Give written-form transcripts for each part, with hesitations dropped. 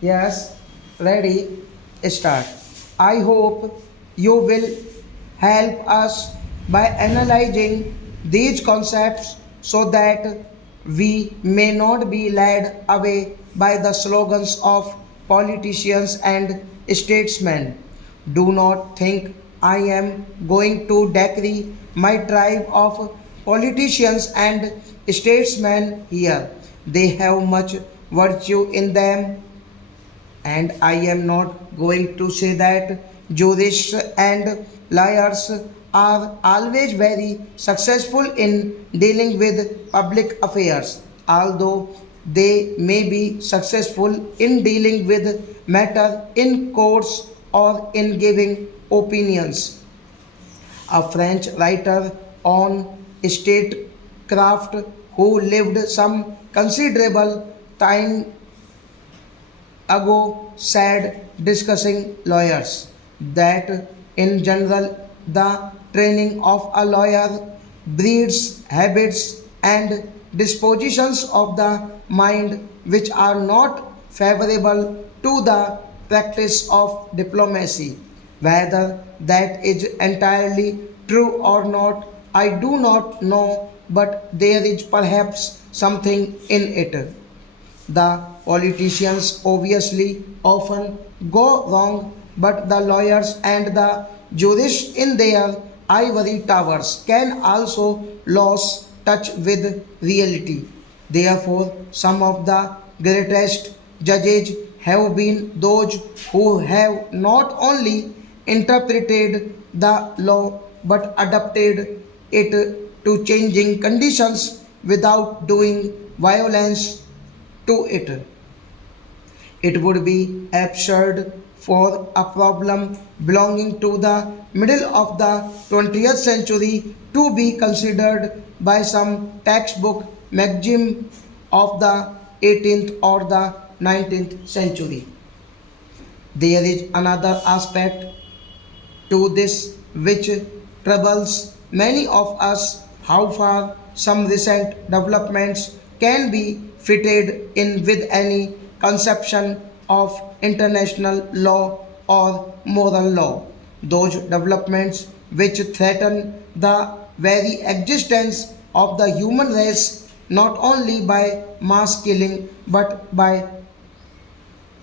Yes, ready, start. I hope you will help us by analyzing these concepts so that we may not be led away by the slogans of politicians and statesmen. Do not think I am going to decree my tribe of politicians and statesmen here. They have much virtue in them, and I am not going to say that jurists and lawyers are always very successful in dealing with public affairs, although they may be successful in dealing with matter in courts or in giving opinions. A French writer on statecraft who lived some considerable time ago said discussing lawyers that in general the training of a lawyer breeds habits and dispositions of the mind which are not favorable to the practice of diplomacy. Whether that is entirely true or not, I do not know, but there is perhaps something in it. The politicians obviously often go wrong, but the lawyers and the jurists in their ivory towers can also lose touch with reality. Therefore, some of the greatest judges have been those who have not only interpreted the law but adapted it to changing conditions without doing violence to it. It would be absurd for a problem belonging to the middle of the 20th century to be considered by some textbook maxim of the 18th or the 19th century. There is another aspect to this which troubles many of us: how far some recent developments can be fitted in with any conception of international law or moral law. Those developments which threaten the very existence of the human race not only by mass killing but by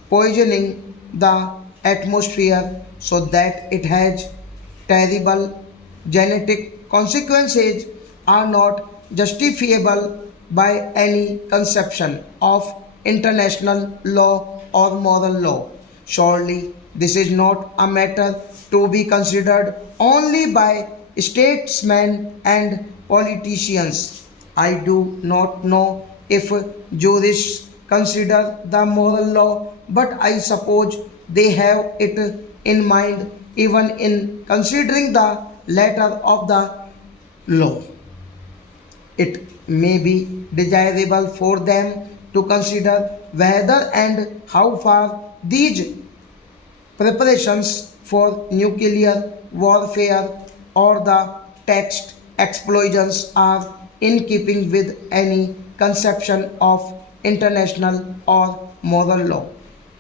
poisoning the atmosphere so that it has terrible genetic consequences are not justifiable by any conception of international law or moral law. Surely this is not a matter to be considered only by statesmen and politicians. I do not know if jurists consider the moral law, but I suppose they have it in mind even in considering the letter of the law. It may be desirable for them to consider whether and how far these preparations for nuclear warfare or the text explosions are in keeping with any conception of international or moral law.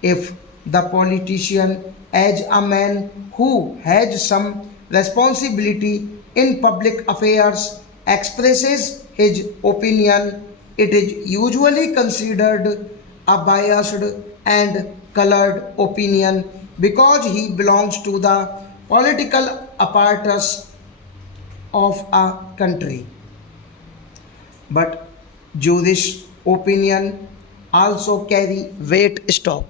If the politician, as a man who has some responsibility in public affairs, expresses his opinion, it is usually considered a biased and colored opinion because he belongs to the political apparatus of a country. But Jewish opinion also carry weight. Stop.